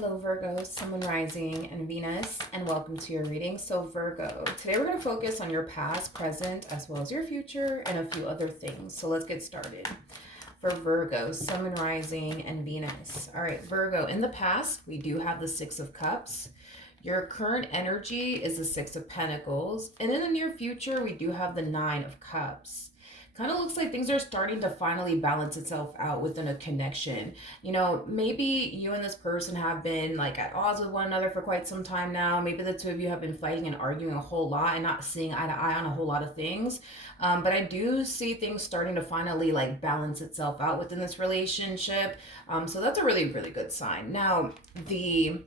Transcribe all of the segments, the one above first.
Hello, Virgo, Sun, Moon, Rising, and Venus, and welcome to your reading. So, Virgo, today we're going to focus on your past, present, as well as your future, and a few other things. So, let's get started. For Virgo, Sun, Moon, Rising, and Venus. All right, Virgo, in the past, we do have the Six of Cups. Your current energy is the Six of Pentacles. And in the near future, we do have the Nine of Cups. Kind of looks like things are starting to finally balance itself out within a connection. You know, maybe you and this person have been like at odds with one another for quite some time now. Maybe the two of you have been fighting and arguing a whole lot and not seeing eye to eye on a whole lot of things. But I do see things starting to finally like balance itself out within this relationship. So that's a really, really good sign. Now, the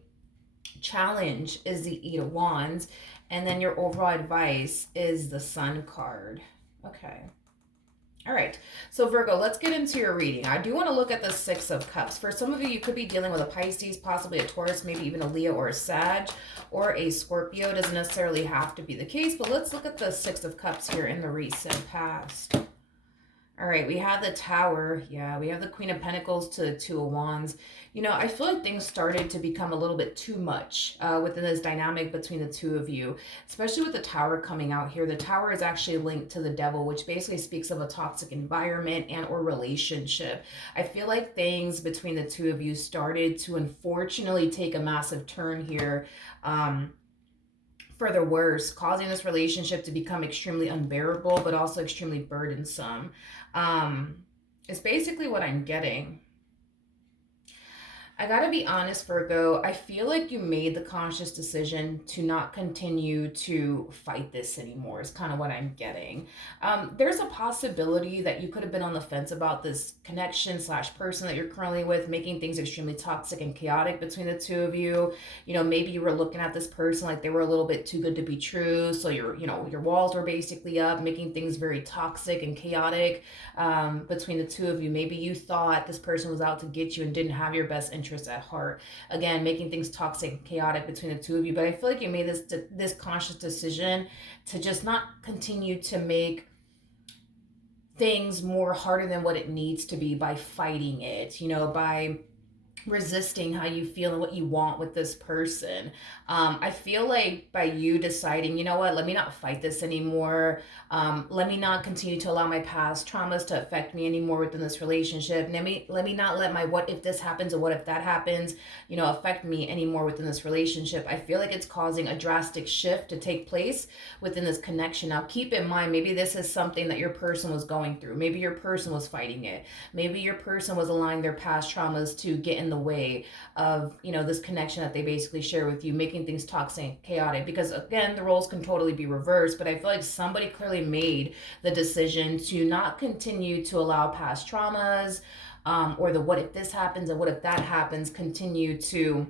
challenge is the Eight of Wands, and then your overall advice is the Sun card. Okay. All right, so Virgo, let's get into your reading. I do want to look at the Six of Cups. For some of you, you could be dealing with a Pisces, possibly a Taurus, maybe even a Leo or a Sag or a Scorpio. It doesn't necessarily have to be the case, but let's look at the Six of Cups here in the recent past. All right, we have the Tower. Yeah, we have the Queen of Pentacles to the Two of Wands. You know, I feel like things started to become a little bit too much within this dynamic between the two of you, especially with the Tower coming out here. The Tower is actually linked to the Devil, which basically speaks of a toxic environment and or relationship. I feel like things between the two of you started to unfortunately take a massive turn here. For the worse, causing this relationship to become extremely unbearable, but also extremely burdensome. It's basically what I'm getting. I gotta be honest, Virgo, I feel like you made the conscious decision to not continue to fight this anymore, is kind of what I'm getting. There's a possibility that you could have been on the fence about this connection slash person that you're currently with, making things extremely toxic and chaotic between the two of you. You know, maybe you were looking at this person like they were a little bit too good to be true. So your walls were basically up, making things very toxic and chaotic between the two of you. Maybe you thought this person was out to get you and didn't have your best interest at heart. Again, making things toxic and chaotic between the two of you. But I feel like you made this conscious decision to just not continue to make things more harder than what it needs to be by fighting it, by resisting how you feel and what you want with this person. I feel like by you deciding, you know what, let me not fight this anymore. Let me not continue to allow my past traumas to affect me anymore within this relationship. Let me not let my what if this happens or what if that happens, affect me anymore within this relationship. I feel like it's causing a drastic shift to take place within this connection. Now, keep in mind, maybe this is something that your person was going through. Maybe your person was fighting it. Maybe your person was allowing their past traumas to get in the way of this connection that they basically share with you, making things toxic and chaotic. Because again, the roles can totally be reversed, but I feel like somebody clearly made the decision to not continue to allow past traumas, or the what if this happens and what if that happens continue to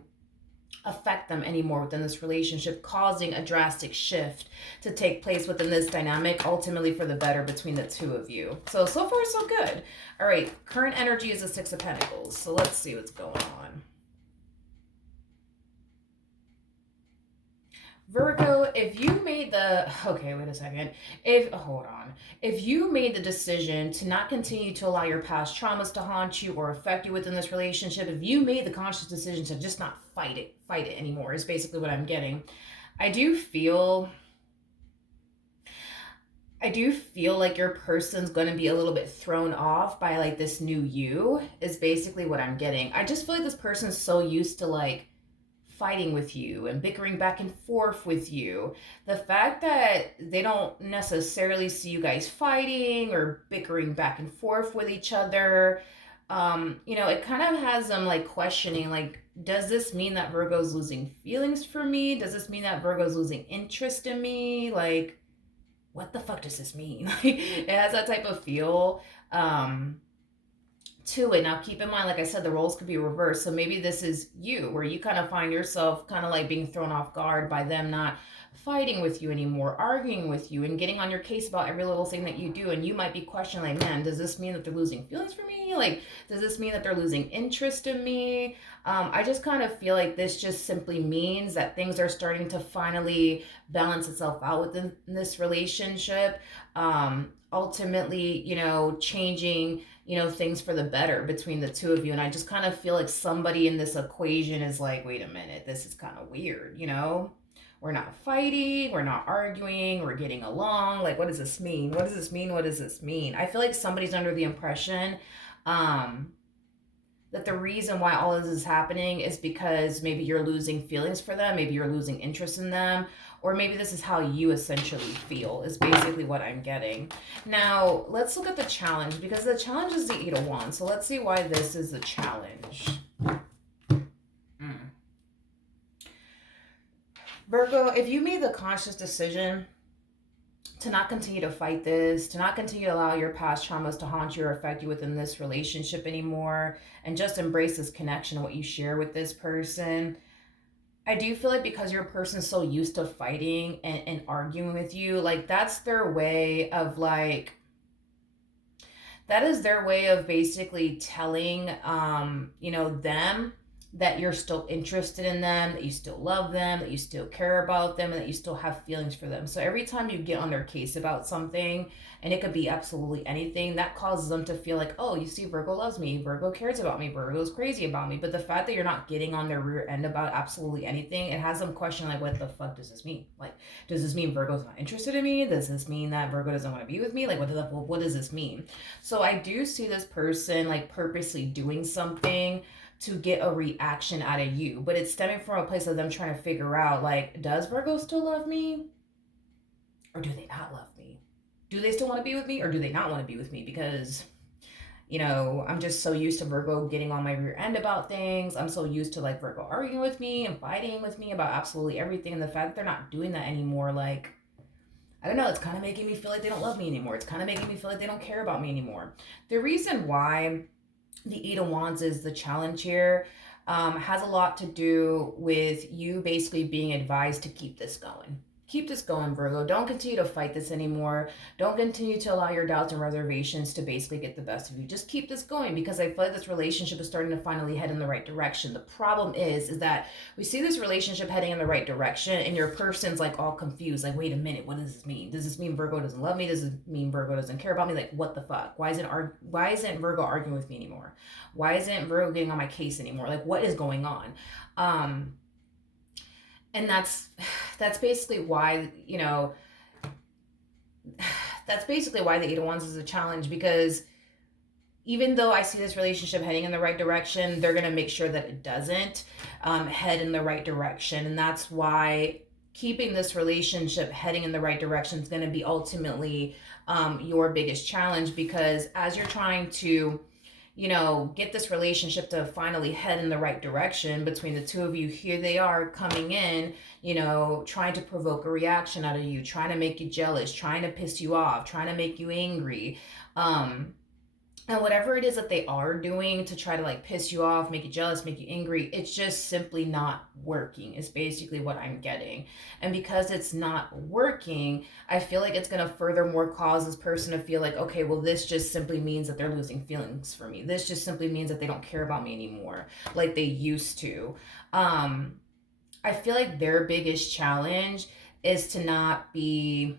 affect them anymore within this relationship, causing a drastic shift to take place within this dynamic, ultimately for the better between the two of you. So far so good. All right, current energy is a Six of Pentacles. So let's see what's going on. Virgo, if you made the, okay, wait a second. If you made the decision to not continue to allow your past traumas to haunt you or affect you within this relationship, if you made the conscious decision to just not fight it anymore, is basically what I'm getting. I do feel like your person's going to be a little bit thrown off by like this new you, is basically what I'm getting. I just feel like this person's so used to like fighting with you and bickering back and forth with you. The fact that they don't necessarily see you guys fighting or bickering back and forth with each other, it kind of has them like questioning, like, does this mean that Virgo's losing feelings for me? Does this mean that Virgo's losing interest in me? Like, what the fuck does this mean? Like, it has that type of feel. To it. Now, keep in mind, like I said, the roles could be reversed. So maybe this is you, where you kind of find yourself kind of like being thrown off guard by them not fighting with you anymore, arguing with you, and getting on your case about every little thing that you do. And you might be questioning, like, man, does this mean that they're losing feelings for me? Like, does this mean that they're losing interest in me? I just kind of feel like this just simply means that things are starting to finally balance itself out within this relationship. ultimately, changing, things for the better between the two of you. And I just kind of feel like somebody in this equation is like, wait a minute, this is kind of weird. We're not fighting, we're not arguing, we're getting along. Like, what does this mean? What does this mean? What does this mean? I feel like somebody's under the impression um, that the reason why all of this is happening is because maybe you're losing feelings for them, maybe you're losing interest in them, or maybe this is how you essentially feel, is basically what I'm getting. Now, let's look at the challenge, because the challenge is the Eight of Wands. So let's see why this is the challenge. Virgo, if you made the conscious decision to not continue to fight this, to not continue to allow your past traumas to haunt you or affect you within this relationship anymore, and just embrace this connection and what you share with this person, I do feel like because your person's so used to fighting and arguing with you, like that's their way of like, that is their way of basically telling, them that you're still interested in them, that you still love them, that you still care about them, and that you still have feelings for them. So every time you get on their case about something, and it could be absolutely anything, that causes them to feel like, oh, you see, Virgo loves me, Virgo cares about me, Virgo's crazy about me. But the fact that you're not getting on their rear end about absolutely anything, it has them question, like, what the fuck does this mean? Like, does this mean Virgo's not interested in me? Does this mean that Virgo doesn't want to be with me? Like, what does this mean? So I do see this person like purposely doing something to get a reaction out of you, but it's stemming from a place of them trying to figure out, like, does Virgo still love me, or do they not love me? Do they still want to be with me, or do they not want to be with me? Because I'm just so used to Virgo getting on my rear end about things. I'm so used to like Virgo arguing with me and fighting with me about absolutely everything, and the fact that they're not doing that anymore, like, I don't know, it's kind of making me feel like they don't love me anymore. It's kind of making me feel like they don't care about me anymore. The reason why the Eight of Wands is the challenge here has a lot to do with you basically being advised to keep this going. Keep this going, Virgo. Don't continue to fight this anymore. Don't continue to allow your doubts and reservations to basically get the best of you. Just keep this going, because I feel like this relationship is starting to finally head in the right direction. The problem is that we see this relationship heading in the right direction, and your person's like all confused. Like, wait a minute, what does this mean? Does this mean Virgo doesn't love me? Does it mean Virgo doesn't care about me? Like, what the fuck? Why isn't Virgo arguing with me anymore? Why isn't Virgo getting on my case anymore? Like, what is going on? And that's basically why that's basically why the Eight of Wands is a challenge, because even though I see this relationship heading in the right direction, they're going to make sure that it doesn't head in the right direction. And that's why keeping this relationship heading in the right direction is going to be ultimately your biggest challenge, because as you're trying to get this relationship to finally head in the right direction between the two of you, here they are coming in, trying to provoke a reaction out of you, trying to make you jealous, trying to piss you off, trying to make you angry. And whatever it is that they are doing to try to like piss you off, make you jealous, make you angry, it's just simply not working, is basically what I'm getting. And because it's not working, I feel like it's going to furthermore cause this person to feel like, okay, well, this just simply means that they're losing feelings for me. This just simply means that they don't care about me anymore like they used to. I feel like their biggest challenge is to not be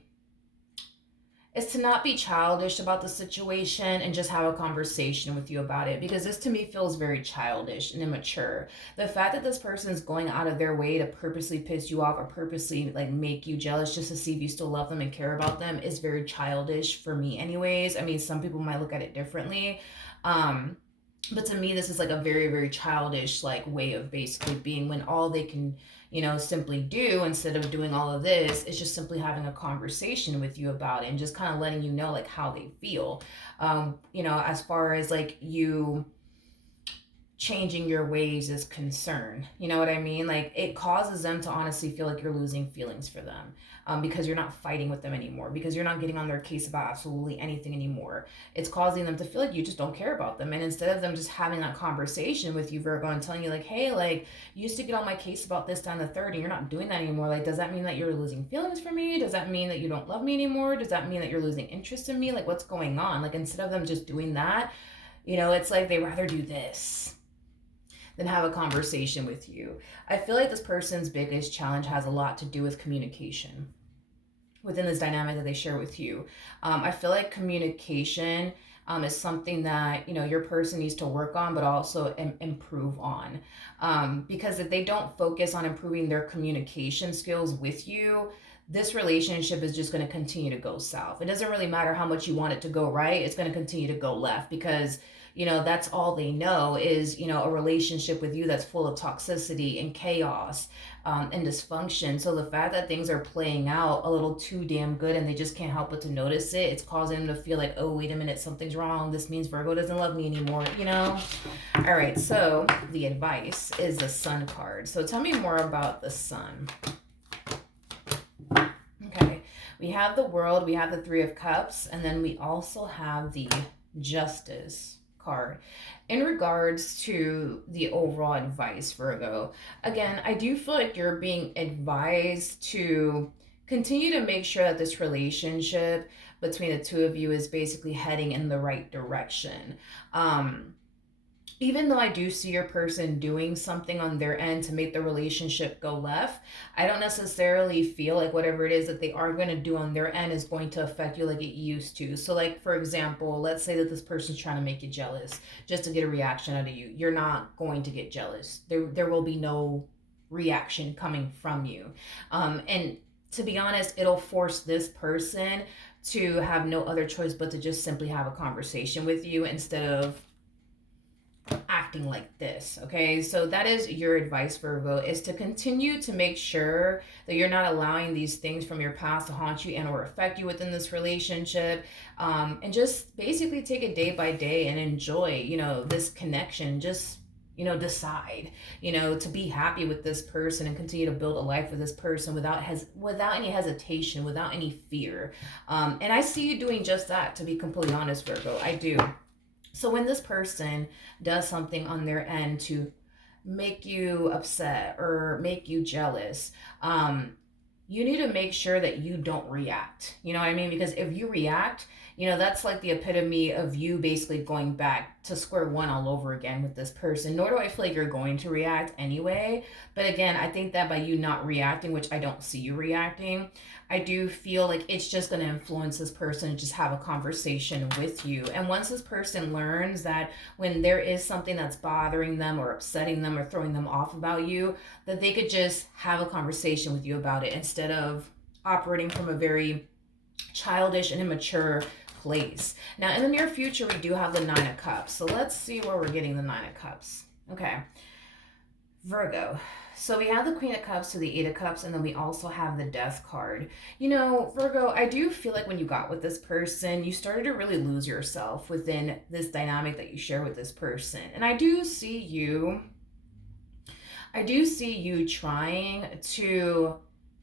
childish about the situation and just have a conversation with you about it, because this to me feels very childish and immature. The fact that this person is going out of their way to purposely piss you off or purposely like make you jealous just to see if you still love them and care about them is very childish for me anyways. I mean, some people might look at it differently. But to me, this is like a very, very childish like way of basically being, when all they can, simply do instead of doing all of this is just simply having a conversation with you about it and just kind of letting you know like how they feel. As far as like you changing your ways is concerned. You know what I mean? Like, it causes them to honestly feel like you're losing feelings for them, because you're not fighting with them anymore, because you're not getting on their case about absolutely anything anymore. It's causing them to feel like you just don't care about them. And instead of them just having that conversation with you, Virgo, and telling you like, hey, like, you used to get on my case about this down the third and you're not doing that anymore. Like, does that mean that you're losing feelings for me? Does that mean that you don't love me anymore? Does that mean that you're losing interest in me? Like, what's going on? Like, instead of them just doing that, it's like they rather do this than have a conversation with you. I feel like this person's biggest challenge has a lot to do with communication. within this dynamic that they share with you. I feel like communication is something that your person needs to work on, but also improve on. Because if they don't focus on improving their communication skills with you, this relationship is just going to continue to go south. It doesn't really matter how much you want it to go right; it's going to continue to go left because that's all they know is a relationship with you that's full of toxicity and chaos, and dysfunction. So the fact that things are playing out a little too damn good and they just can't help but to notice it, it's causing them to feel like, oh, wait a minute, something's wrong. This means Virgo doesn't love me anymore. All right, so the advice is the Sun card. So tell me more about the Sun. Okay, we have the World, we have the Three of Cups, and then we also have the Justice card. In regards to the overall advice, Virgo, again, I do feel like you're being advised to continue to make sure that this relationship between the two of you is basically heading in the right direction. Even though I do see your person doing something on their end to make the relationship go left, I don't necessarily feel like whatever it is that they are going to do on their end is going to affect you like it used to. So, like, for example, let's say that this person's trying to make you jealous just to get a reaction out of you. You're not going to get jealous. There will be no reaction coming from you. And to be honest, it'll force this person to have no other choice but to just simply have a conversation with you instead of acting like this. Okay, so that is your advice, Virgo, is to continue to make sure that you're not allowing these things from your past to haunt you and or affect you within this relationship, and just basically take it day by day and enjoy this connection. Just decide to be happy with this person and continue to build a life with this person without any hesitation, without any fear. And I see you doing just that, to be completely honest, Virgo. I do. So when this person does something on their end to make you upset or make you jealous, you need to make sure that you don't react. You know what I mean? Because if you react, that's like the epitome of you basically going back to square one all over again with this person. Nor do I feel like you're going to react anyway. But again, I think that by you not reacting, which I don't see you reacting, I do feel like it's just going to influence this person to just have a conversation with you. And once this person learns that when there is something that's bothering them or upsetting them or throwing them off about you, that they could just have a conversation with you about it instead of operating from a very childish and immature place. Now, in the near future, we do have the Nine of Cups. So let's see where we're getting the Nine of Cups. Okay. Virgo. So we have the Queen of Cups to the Eight of Cups, and then we also have the Death card. Virgo, I do feel like when you got with this person, you started to really lose yourself within this dynamic that you share with this person. And I do see you trying to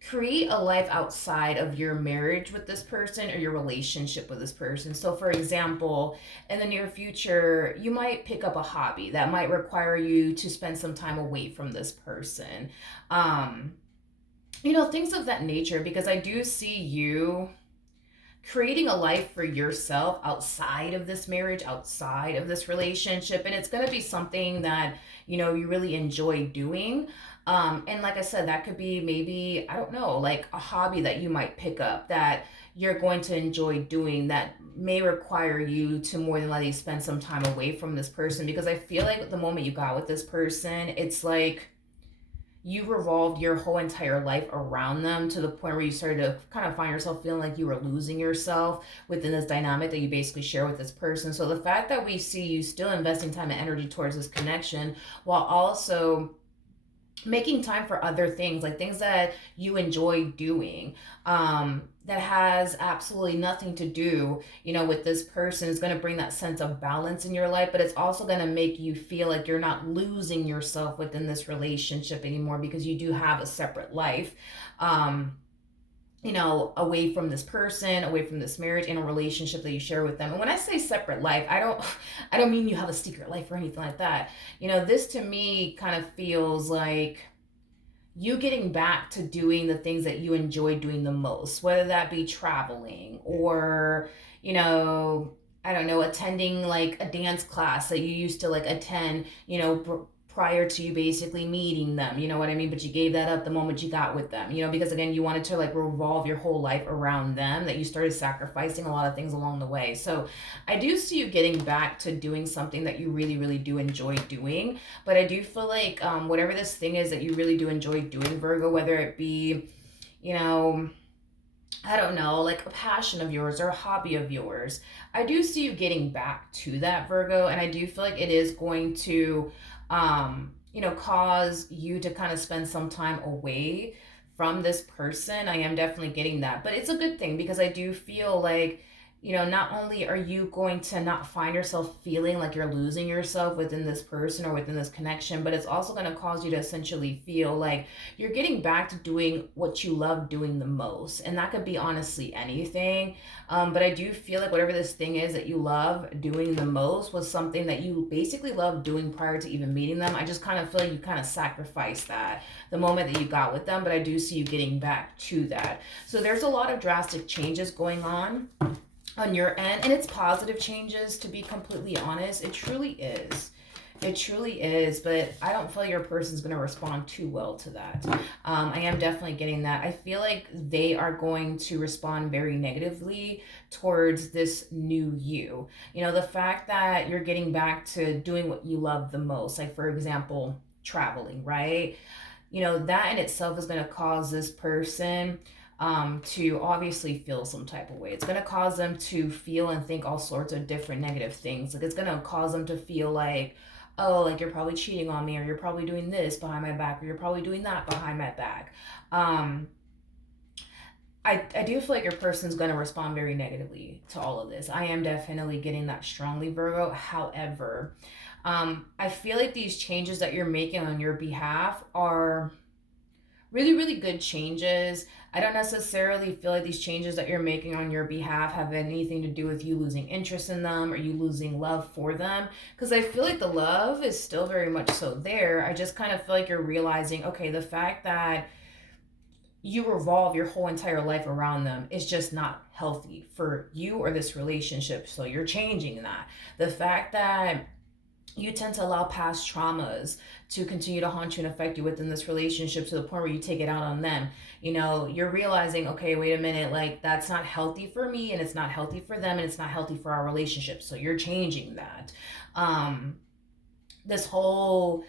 create a life outside of your marriage with this person or your relationship with this person. So for example, in the near future, you might pick up a hobby that might require you to spend some time away from this person. Things of that nature, because I do see you creating a life for yourself outside of this marriage, outside of this relationship. And it's going to be something that, you really enjoy doing. And like I said, that could be maybe, I don't know, like a hobby that you might pick up that you're going to enjoy doing that may require you to more than likely spend some time away from this person. Because I feel like the moment you got with this person, it's like you revolved your whole entire life around them to the point where you started to kind of find yourself feeling like you were losing yourself within this dynamic that you basically share with this person. So the fact that we see you still investing time and energy towards this connection while also making time for other things, like things that you enjoy doing, that has absolutely nothing to do, with this person, is going to bring that sense of balance in your life, but it's also going to make you feel like you're not losing yourself within this relationship anymore because you do have a separate life, away from this person, away from this marriage, and a relationship that you share with them. And when I say separate life, I don't mean you have a secret life or anything like that. This to me kind of feels like you getting back to doing the things that you enjoy doing the most, whether that be traveling or, I don't know, attending like a dance class that you used to like attend, prior to you basically meeting them, you know what I mean? But you gave that up the moment you got with them, you know, because again, you wanted to like revolve your whole life around them, that you started sacrificing a lot of things along the way. So I do see you getting back to doing something that you really, really do enjoy doing. But I do feel like whatever this thing is that you really do enjoy doing, Virgo, whether it be, you know, I don't know, like a passion of yours or a hobby of yours. I do see you getting back to that, Virgo, and I do feel like it is going to, cause you to kind of spend some time away from this person. I am definitely getting that, but it's a good thing because I do feel like, not only are you going to not find yourself feeling like you're losing yourself within this person or within this connection, but it's also going to cause you to essentially feel like you're getting back to doing what you love doing the most. And that could be honestly anything. But I do feel like whatever this thing is that you love doing the most was something that you basically loved doing prior to even meeting them. I just kind of feel like you kind of sacrificed that the moment that you got with them, but I do see you getting back to that. So there's a lot of drastic changes going on your end, and it's positive changes, to be completely honest. It truly is. It truly is, but I don't feel like your person's going to respond too well to that. I am definitely getting that. I feel like they are going to respond very negatively towards this new you. You know, the fact that you're getting back to doing what you love the most, like for example, traveling, right? You know, that in itself is going to cause this person to obviously feel some type of way. It's going to cause them to feel and think all sorts of different negative things. Like it's going to cause them to feel like, oh, like you're probably cheating on me, or you're probably doing this behind my back, or you're probably doing that behind my back. Um, I do feel like your person's going to respond very negatively to all of this. I am definitely getting that strongly, Virgo. However, I feel like these changes that you're making on your behalf are really, really good changes. I don't necessarily feel like these changes that you're making on your behalf have anything to do with you losing interest in them or you losing love for them. Because I feel like the love is still very much so there. I just kind of feel like you're realizing, okay, the fact that you revolve your whole entire life around them is just not healthy for you or this relationship. So you're changing that. The fact that you tend to allow past traumas to continue to haunt you and affect you within this relationship to the point where you take it out on them. You know, you're realizing, okay, wait a minute, like that's not healthy for me and it's not healthy for them and it's not healthy for our relationship. So you're changing that. This whole,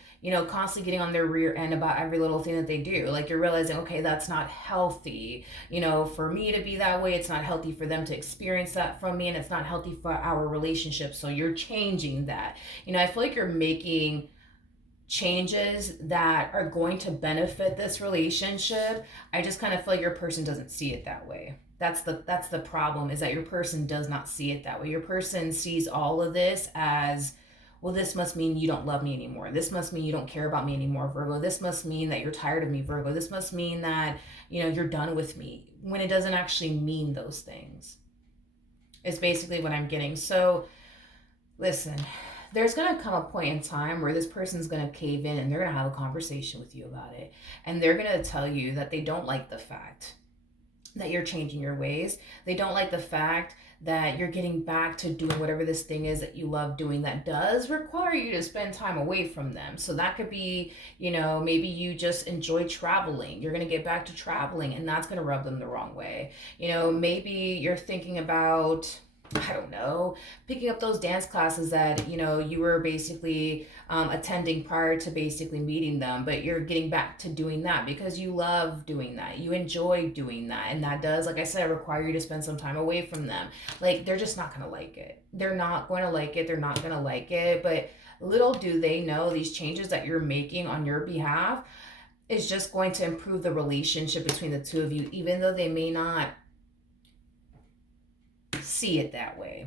constantly getting on their rear end about every little thing that they do. Like you're realizing, okay, that's not healthy, for me to be that way. It's not healthy for them to experience that from me, and it's not healthy for our relationship. So you're changing that. I feel like you're making changes that are going to benefit this relationship. I just kind of feel like your person doesn't see it that way. That's the problem, is that your person does not see it that way. Your person sees all of this as, well, this must mean you don't love me anymore. This must mean you don't care about me anymore, Virgo. This must mean that you're tired of me, Virgo. This must mean that, you're done with me, when it doesn't actually mean those things. It's basically what I'm getting. So, listen, there's going to come a point in time where this person's going to cave in and they're going to have a conversation with you about it. And they're going to tell you that they don't like the fact that you're changing your ways. They don't like the fact that you're getting back to doing whatever this thing is that you love doing that does require you to spend time away from them. So that could be, maybe you just enjoy traveling. You're going to get back to traveling and that's going to rub them the wrong way. Maybe you're thinking about, I don't know, picking up those dance classes that, you were basically attending prior to basically meeting them, but you're getting back to doing that because you love doing that. You enjoy doing that. And that does, like I said, require you to spend some time away from them. Like, they're just not going to like it. They're not going to like it. They're not going to like it. But little do they know these changes that you're making on your behalf is just going to improve the relationship between the two of you, even though they may not see it that way.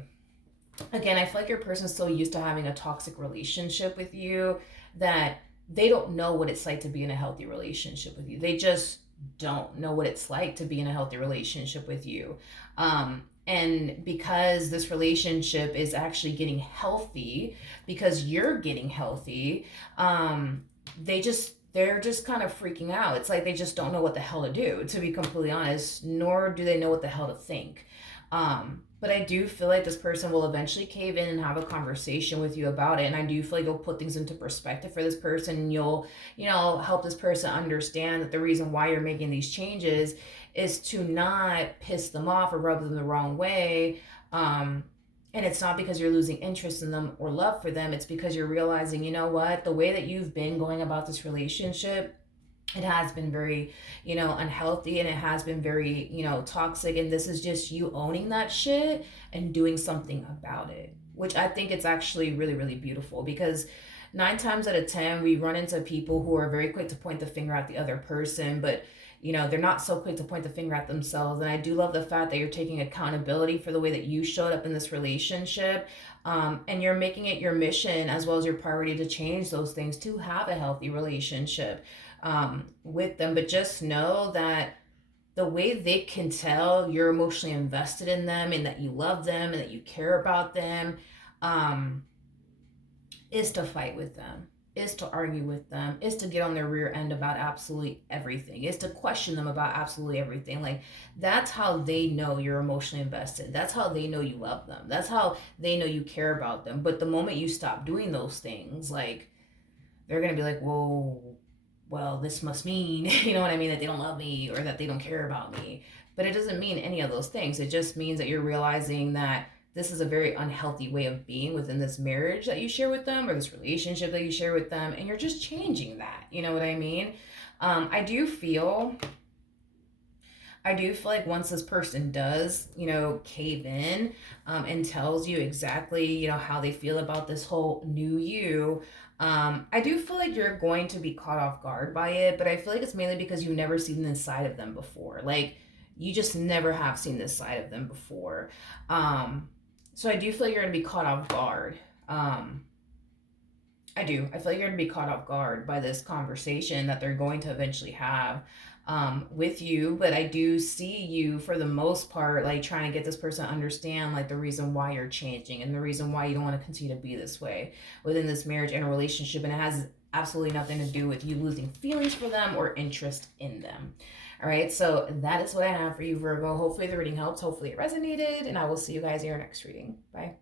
Again, I feel like your person's so used to having a toxic relationship with you that they don't know what it's like to be in a healthy relationship with you. They just don't know what it's like to be in a healthy relationship with you. And because this relationship is actually getting healthy, because you're getting healthy, they're just kind of freaking out. It's like they just don't know what the hell to do, to be completely honest, nor do they know what the hell to think. But I do feel like this person will eventually cave in and have a conversation with you about it. And I do feel like you'll put things into perspective for this person. And you'll, help this person understand that the reason why you're making these changes is to not piss them off or rub them the wrong way. And it's not because you're losing interest in them or love for them. It's because you're realizing, you know what, the way that you've been going about this relationship, it has been very, unhealthy, and it has been very, toxic, and this is just you owning that shit and doing something about it, which I think it's actually really, really beautiful, because 9 times out of 10 we run into people who are very quick to point the finger at the other person, but they're not so quick to point the finger at themselves. And I do love the fact that you're taking accountability for the way that you showed up in this relationship, and you're making it your mission as well as your priority to change those things to have a healthy relationship with them. But just know that the way they can tell you're emotionally invested in them and that you love them and that you care about them, um, is to fight with them, is to argue with them, is to get on their rear end about absolutely everything, is to question them about absolutely everything. Like, that's how they know you're emotionally invested. That's how they know you love them. That's how they know you care about them. But the moment you stop doing those things, like, they're gonna be like, whoa, well, this must mean, you know what I mean, that they don't love me or that they don't care about me. But it doesn't mean any of those things. It just means that you're realizing that this is a very unhealthy way of being within this marriage that you share with them, or this relationship that you share with them, and you're just changing that. You know what I mean? I do feel like once this person does, cave in, and tells you exactly, how they feel about this whole new you, I do feel like you're going to be caught off guard by it, but I feel like it's mainly because you've never seen this side of them before. Like, you just never have seen this side of them before. So I do feel like you're going to be caught off guard. Um, I do. I feel like you're going to be caught off guard by this conversation that they're going to eventually have, with you. But I do see you, for the most part, like trying to get this person to understand, like, the reason why you're changing and the reason why you don't want to continue to be this way within this marriage and relationship. And it has absolutely nothing to do with you losing feelings for them or interest in them. All right. So that is what I have for you, Virgo. Hopefully the reading helps. Hopefully it resonated. And I will see you guys in your next reading. Bye.